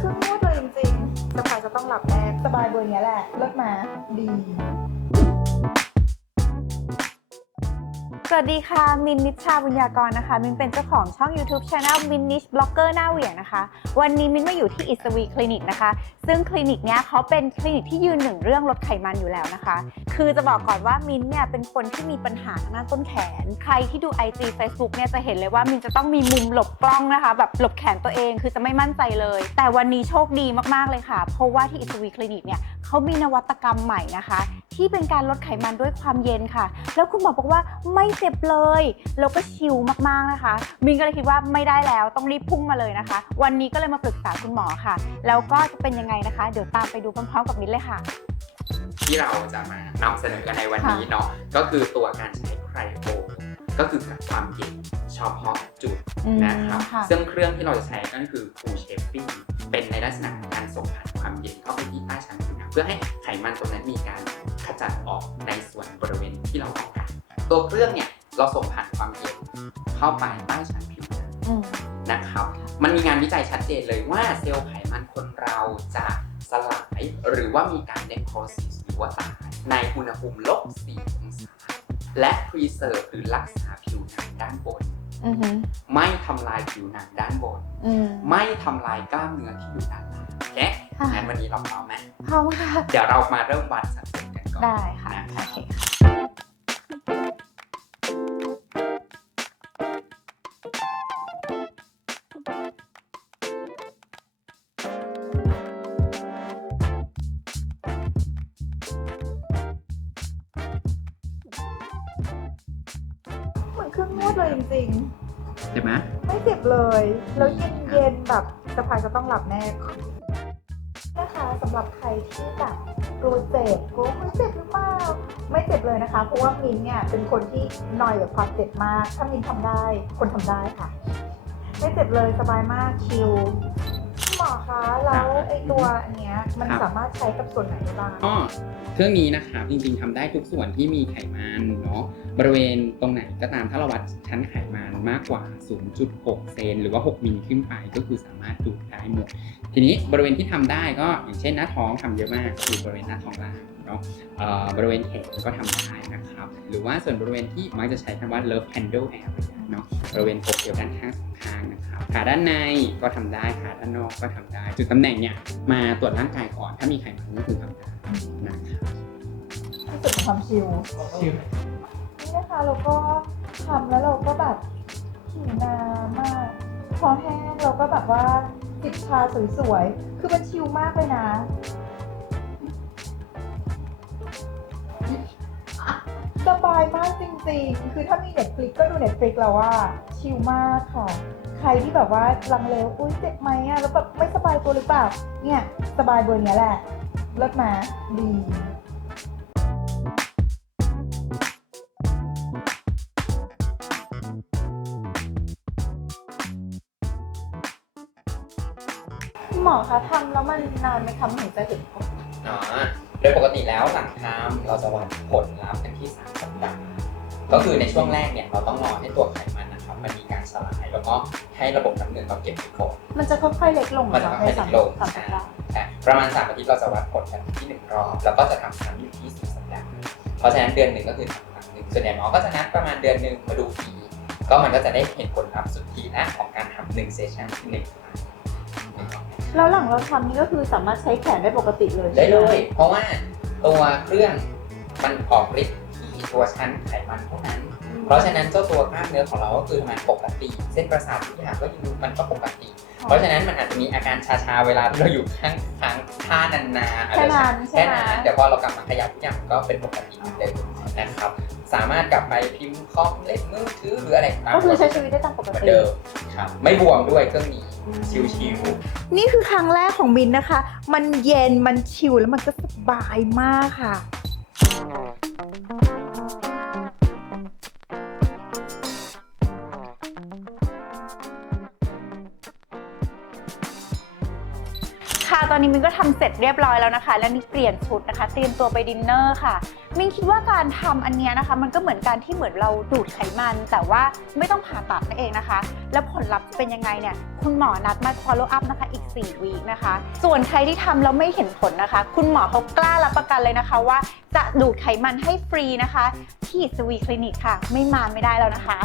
ครึ่งงวดเลยจริงๆสบายจะต้องหลับแน่สบายเบอร์เนี้ยแหละ เลิกมาดี สวัสดีค่ะ มินนิชชาบุญญากรนะคะ มินเป็นเจ้าของช่อง YouTube Channel มินนิชบล็อกเกอร์หน้าเหวี่ยงนะคะ วันนี้มินมาอยู่ที่อิสวีคลินิกนะคะ ซึ่งคลินิกเนี้ยเขาเป็นคลินิกที่ยืนหนึ่งเรื่องลดไขมันอยู่แล้วนะคะ คือจะบอกก่อนว่ามินเนี่ยเป็นคนที่มีปัญหาทางด้านต้นแขน ใครที่ดู IG Facebook เนี่ยจะเห็นเลยว่ามินจะต้องมีมุมหลบกล้องนะคะ แบบหลบแขนตัวเองคือจะไม่มั่นใจเลย แต่วันนี้โชคดีมากๆเลยค่ะ เพราะว่าที่อิสวีคลินิกเนี่ย เขามีนวัตกรรมใหม่นะคะ ที่เป็นการลดไขมันด้วยความเย็นค่ะ แล้วคุณหมอบอกว่าไม่เจ็บเลย แล้วก็ชิลมากๆนะคะ มินก็เลยคิดว่าไม่ได้แล้วต้องรีบพุ่งมาเลยนะคะ วันนี้ก็เลยมาปรึกษาคุณหมอค่ะ แล้วก็จะเป็นยังไงนะคะ เดี๋ยวตามไปดูพร้อมๆกับมินเลยค่ะ ที่เราจะมานำเสนอกันในวันนี้เนาะก็คือตัวการใช้ไครโอก็คือความเย็นเฉพาะจุดอืมนะครับค่ะซึ่งเครื่องที่เราจะใช้ก็คือ Cool Shaping เป็นในลักษณะของการส่งผ่านความเย็นเข้าไปที่ใต้ชั้นผิวหนัง เพื่อให้ไขมันตรงนั้นมีการขจัดออกในส่วนบริเวณที่เราต้องการตัวเครื่องเนี่ยเราส่งผ่านความเย็นเข้าไปใต้ชั้นผิวหนังอืมนะครับ มันมีงานวิจัยชัดเจนเลยว่าเซลล์ไขมันคนเราจะสลายหรือว่ามีการเนโครซิสหรือว่าตายในอุณหภูมิลบ4องศาและพรีเซิร์ฟหรือรักษาผิวหนังด้านบนอือหือไม่ทำลายผิวหนังด้านบนอืมไม่ทำลายกล้ามเนื้อที่อยู่ด้านล่า งโอเคค่ะงั้นวันนี้เราพร้อมไหมพร้อมค่ะ เดี๋ยวเรามาเริ่มวัดสัดส่วนกันก่อนได้ค่ะนะคโอรับเคค่ะเหมือนครึ่งงวดเลยจริงเจ็บไหมๆ ไม่เจ็บเลย แล้วเย็นเย็นๆแบบสบายจะต้องหลับแน่ นะคะสำหรับใครที่แบบกลัวเจ็บกลัวไม่เจ็บหรือเปล่าไม่เจ็บเลยนะคะ เพราะว่ามินเนี่ยเป็นคนที่นอยกับความเจ็บมาก ถ้ามินทำได้ คนทำได้ค่ะ ไม่เจ็บเลยสบายมากชิลคุณหมอคะแล้วไอ้ตัวอันเนี้ยมันสามารถใช้กับส่วนไหนได้บ้างก็เครื่องนี้นะครับจริงๆทำได้ทุกส่วนที่มีไขมันเนาะบริเวณตรงไหนก็ตามถ้าเราวัดชั้นไขมันมากกว่า 0.6 เซนหรือว่า 6มิลขึ้นไปก็คือสามารถดูดได้หมด ทีนี้บริเวณที่ทำได้ก็อย่างเช่นหน้าท้องทำเยอะมากคือบริเวณหน้าท้องล่างเนาะบริเวณแขนก็ทำได้นะครับ หรือว่าส่วนบริเวณที่มักจะใช้คำว่า love handle area เนาะบริเวณกกเอวด้านข้างสองข้างนะครับขาด้านในก็ทำได้ขาด้านนอกก็ทำได้ จุดตำแหน่งเนี่ยมาตรวจร่างกายก่อนถ้ามีไขมันก็คือทำได้นะครับที่สุดความชิลชิลนี่นะคะเราก็ทำแล้วเราก็แบบผิวน้ำมากพอแห้งเราก็แบบว่า จิบชาสวยๆ คือมันชิลมากเลยนะ สบายมากจริงๆ คือถ้ามี Netflix ก็ดู Netflix แล้วว่า ชิลมากค่ะ ใครที่แบบว่าลังเลวอุ้ยเจ็บไหมอะแล้วแบบไม่สบายตัวหรือเปล่า เนี่ย สบายเบอร์นี้แหละเลิศมาดี มอคะทำแล้วมันนานไหมคะมันถึงจะเห็นผลอ๋อโดยปกติแล้วหลังทำเราจะวัดผลลัพธ์กันที่3สัปดาห์ก็คือในช่วงแรกเนี่ยเราต้องรอให้ตัวไขมันนะครับมันมีการสลายแล้วก็ให้ระบบน้ำเหลืองเราเก็บไว้ก่อนมันจะค่อยๆเล็กลงเหรมันอจะคะค่อยในๆสาเล็มกลงสามสัปดาห์ใช่ประมาณ3อาทิตย์เราจะวัดผลกันที่หนึ่งรอบแล้วก็จะทำซ้ำอยู่ที่4สัปดาห์เพราะฉะนั้นเดือนหนึ่งก็คือทำครั้งหนึ่งส่วนใหญ่หมอก็จะนัดประมาณเดือนหนึ่งมาดูทีก็มันก็จะได้เห็นผลลัพธ์สุดทีนะของการทำหนึ่งเซสชั่นที่หนึ่งครั้ง แล้วหลังเราทำนี่ก็คือสามารถใช้แขนได้ปกติเลยได้ใช่เลไหมยเพราะว่าตัวเครื่องมันออกฤทธิ์ที่ตัวชั้นไขมันเท่านั้น เพราะฉะนั้นเจ้าตัวกล้ามเนื้อของเราก็คือมันปกติ เส้นประสาททุกอย่างก็ยังมันก็ปกติ เพราะฉะนั้นมันอาจจะมีอาการชาๆเวลาที่เราอยู่ข้างข้างท่านานๆอะไรแค่นั้นใช่แค่ไหมนั้นเดี๋ยวพอเรากลับมาขยับทุกอย่างมันก็เป็นปกติเหมือนเดิมนะครับ สามารถกลับไปพิมพ์คอมเล่นมือถือหรืออะไรตามก็คือใช้ชีวิตได้ตามปกเหมือนติเดิม ครับ ไม่บวมด้วยเครื่องนี้ชิวๆนี่คือครั้งแรกของมินนะคะ มันเย็นมันชิลแล้วมันก็สบายมากค่ะท ตอนนี้มินก็ทำเสร็จเรียบร้อยแล้วนะคะ แล้วนี่เปลี่ยนชุดนะคะ เตรียมตัวไปดินเนอร์ค่ะ มินคิดว่าการทำอันนี้นะคะ มันก็เหมือนการที่เหมือนเราดูดไขมัน แต่ว่าไม่ต้องผ่าตัดนั่นเองนะคะ แล้วผลลัพธ์เป็นยังไงเนี่ย คุณหมอนัดมา follow up นะคะ อีก 4 วีคนะคะ ส่วนใครที่ทำแล้วไม่เห็นผลนะคะ คุณหมอเขากล้ารับประกันเลยนะคะว่าจะดูดไขมันให้ฟรีนะคะ ที่สวีคลินิกค่ะ ไม่มาไม่ได้แล้วนะคะ